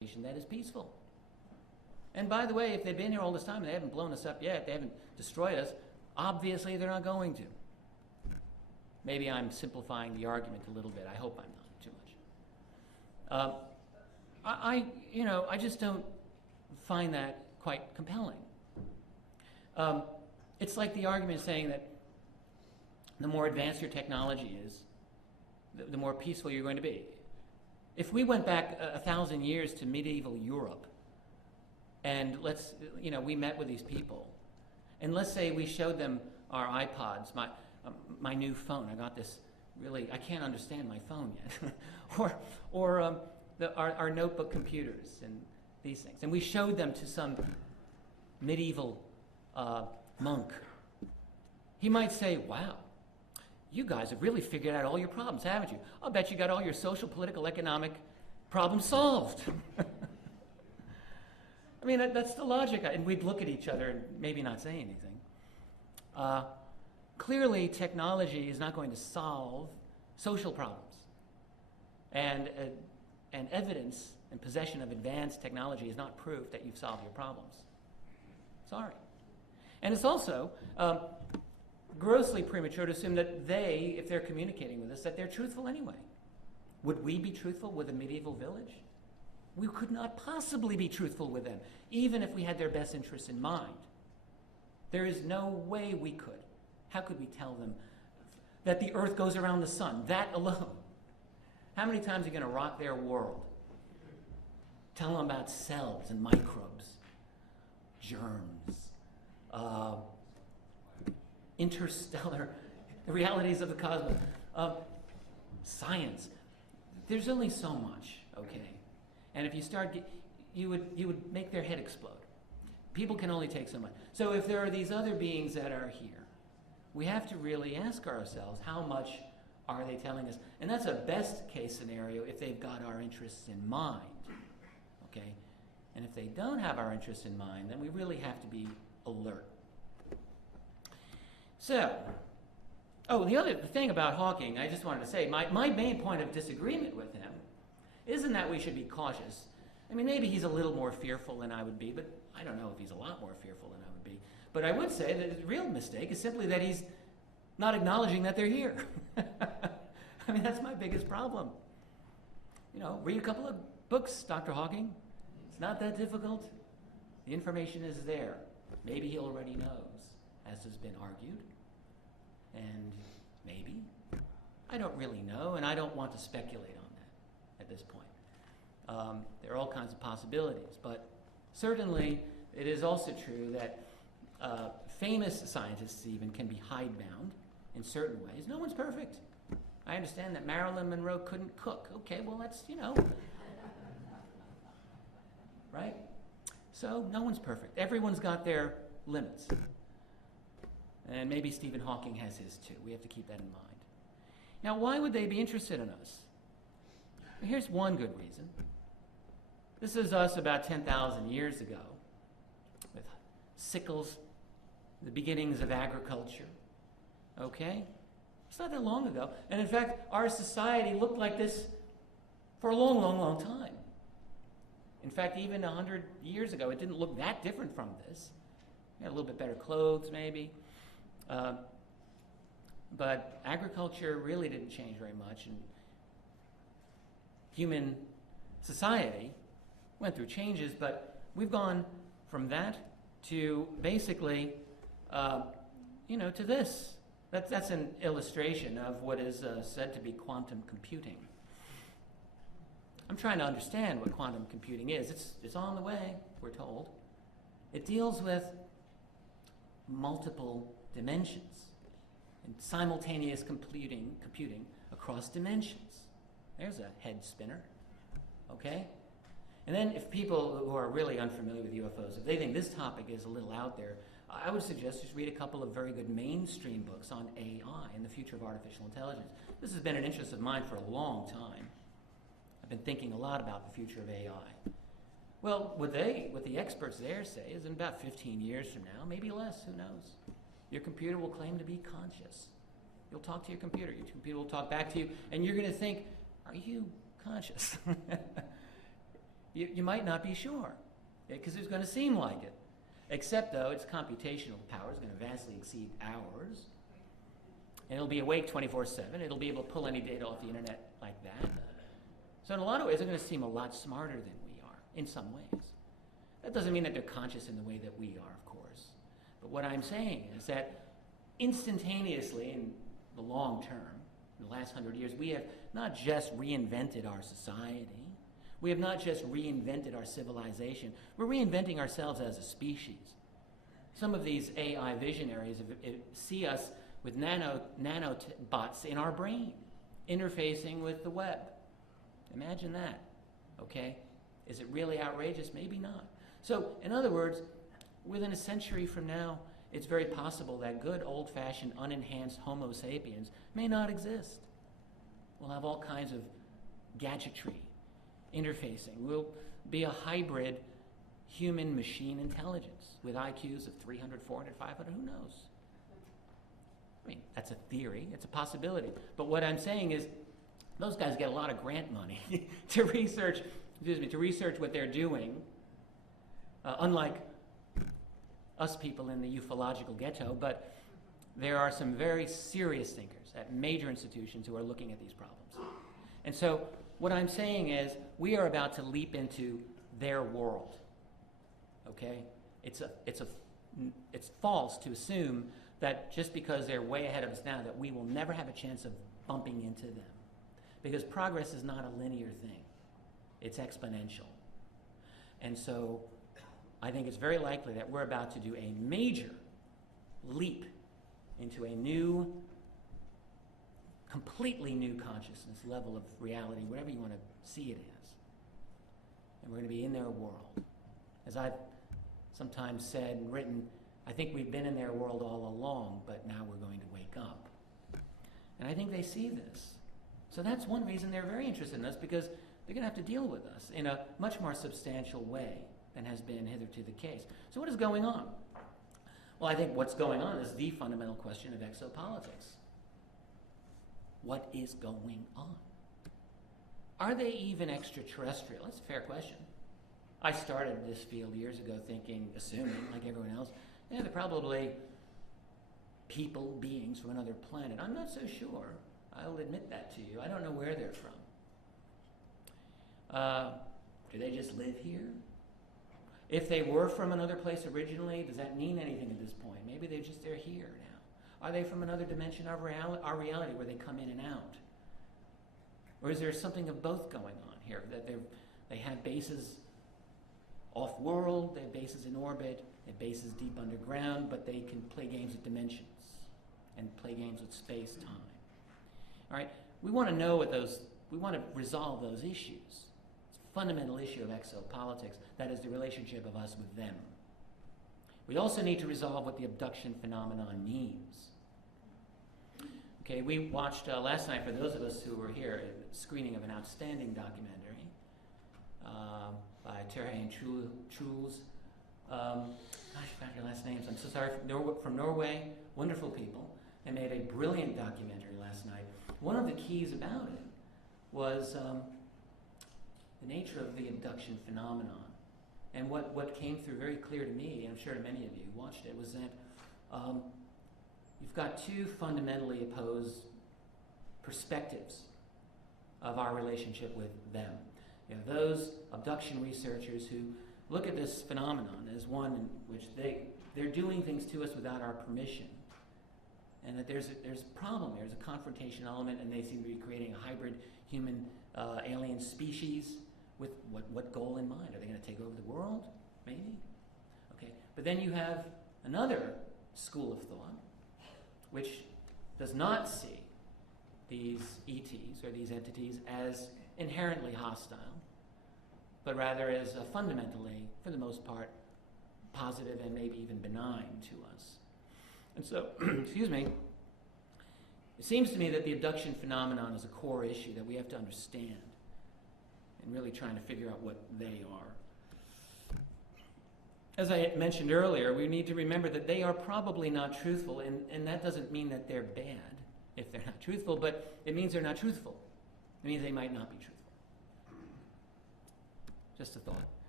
that is peaceful. And by the way, if they've been here all this time and they haven't blown us up yet, they haven't destroyed us, obviously they're not going to. Maybe I'm simplifying the argument a little bit. I hope I'm not too much. I just don't find that quite compelling. It's like the argument saying that the more advanced your technology is, the more peaceful you're going to be. If we went back 1,000 years to medieval Europe, and we met with these people, and let's say we showed them our iPods, my new phone. I got this I can't understand my phone yet, or our notebook computers and these things, and we showed them to some medieval monk. He might say, "Wow, you guys have really figured out all your problems, haven't you? I'll bet you got all your social, political, economic problems solved." I mean, that's the logic. And we'd look at each other and maybe not say anything. Clearly, technology is not going to solve social problems. And evidence and possession of advanced technology is not proof that you've solved your problems. Sorry. And it's also grossly premature to assume that they, if they're communicating with us, that they're truthful anyway. Would we be truthful with a medieval village? We could not possibly be truthful with them, even if we had their best interests in mind. There is no way we could. How could we tell them that the earth goes around the sun? That alone. How many times are you going to rock their world? Tell them about cells and microbes, germs, interstellar, the realities of the cosmos, science. There's only so much, okay? And if you start, you would make their head explode. People can only take so much. So if there are these other beings that are here, we have to really ask ourselves, how much are they telling us? And that's a best case scenario if they've got our interests in mind, okay? And if they don't have our interests in mind, then we really have to be alert. So, the other thing about Hawking, I just wanted to say, my main point of disagreement with him isn't that we should be cautious. I mean, maybe he's a little more fearful than I would be, but I don't know if he's a lot more fearful than I would be. But I would say that the real mistake is simply that he's not acknowledging that they're here. I mean, that's my biggest problem. Read a couple of books, Dr. Hawking. It's not that difficult. The information is there. Maybe he already knows, as has been argued. And maybe. I don't really know, and I don't want to speculate on that at this point. There are all kinds of possibilities, but certainly it is also true that famous scientists even can be hidebound in certain ways. No one's perfect. I understand that Marilyn Monroe couldn't cook. Okay, well, that's, right? So no one's perfect. Everyone's got their limits. And maybe Stephen Hawking has his too. We have to keep that in mind. Now, why would they be interested in us? Here's one good reason. This is us about 10,000 years ago, with sickles, the beginnings of agriculture. Okay? It's not that long ago. And in fact, our society looked like this for a long, long, long time. In fact, even 100 years ago, it didn't look that different from this. We had a little bit better clothes, maybe. But agriculture really didn't change very much, and human society went through changes, but we've gone from that to basically, to this. That's an illustration of what is said to be quantum computing. I'm trying to understand what quantum computing is. It's on the way, we're told. It deals with multiple dimensions and simultaneous computing across dimensions. There's a head spinner, okay? And then if people who are really unfamiliar with UFOs, if they think this topic is a little out there, I would suggest just read a couple of very good mainstream books on AI and the future of artificial intelligence. This has been an interest of mine for a long time. I've been thinking a lot about the future of AI. Well, what the experts there say is in about 15 years from now, maybe less, who knows? Your computer will claim to be conscious. You'll talk to your computer will talk back to you, and you're going to think, are you conscious? You might not be sure, because it's going to seem like it. Except, though, its computational power is going to vastly exceed ours. And it'll be awake 24/7. It'll be able to pull any data off the internet like that. So in a lot of ways, they're going to seem a lot smarter than we are, in some ways. That doesn't mean that they're conscious in the way that we are, of course. But what I'm saying is that instantaneously, in the long term, in the last 100 years, we have not just reinvented our society. We have not just reinvented our civilization. We're reinventing ourselves as a species. Some of these AI visionaries see us with nanobots in our brain, interfacing with the web. Imagine that, okay? Is it really outrageous? Maybe not. So, in other words, within a century from now, it's very possible that good old-fashioned unenhanced Homo sapiens may not exist. We'll have all kinds of gadgetry, interfacing. We'll be a hybrid human-machine intelligence with IQs of 300, 400, 500, who knows? I mean, that's a theory, it's a possibility. But what I'm saying is, those guys get a lot of grant money to research what they're doing, unlike us people in the ufological ghetto, but there are some very serious thinkers at major institutions who are looking at these problems. And so what I'm saying is we are about to leap into their world, okay? It's false to assume that just because they're way ahead of us now that we will never have a chance of bumping into them. Because progress is not a linear thing. It's exponential. And so I think it's very likely that we're about to do a major leap into a new, completely new consciousness level of reality, whatever you want to see it as. And we're going to be in their world. As I've sometimes said and written, I think we've been in their world all along, but now we're going to wake up. And I think they see this. So that's one reason they're very interested in us, because they're going to have to deal with us in a much more substantial way than has been hitherto the case. So what is going on? Well, I think what's going on is the fundamental question of exopolitics. What is going on? Are they even extraterrestrial? That's a fair question. I started this field years ago assuming, like everyone else, they're probably people, beings from another planet. I'm not so sure. I'll admit that to you. I don't know where they're from. Do they just live here? If they were from another place originally, does that mean anything at this point? Maybe they're here now. Are they from another dimension of our reality where they come in and out? Or is there something of both going on here? That they have bases off-world, they have bases in orbit, they have bases deep underground, but they can play games with dimensions and play games with space-time. All right, we want to know we want to resolve those issues. It's a fundamental issue of exopolitics. That is the relationship of us with them. We also need to resolve what the abduction phenomenon means. Okay, we watched last night, for those of us who were here, a screening of an outstanding documentary by Terje and Truls. I forgot your last names. I'm so sorry. From Norway, wonderful people. They made a brilliant documentary last night. One of the keys about it was the nature of the abduction phenomenon. And what came through very clear to me, and I'm sure to many of you who watched it, was that you've got two fundamentally opposed perspectives of our relationship with them. You have those abduction researchers who look at this phenomenon as one in which they're doing things to us without our permission, and that there's a problem, there's a confrontation element, and they seem to be creating a hybrid human alien species with what goal in mind? Are they going to take over the world? Maybe. Okay. But then you have another school of thought which does not see these ETs or these entities as inherently hostile, but rather as fundamentally, for the most part, positive and maybe even benign to us. And so, excuse me, it seems to me that the abduction phenomenon is a core issue that we have to understand and really trying to figure out what they are. As I mentioned earlier, we need to remember that they are probably not truthful, and that doesn't mean that they're bad if they're not truthful, but it means they're not truthful. It means they might not be truthful. Just a thought.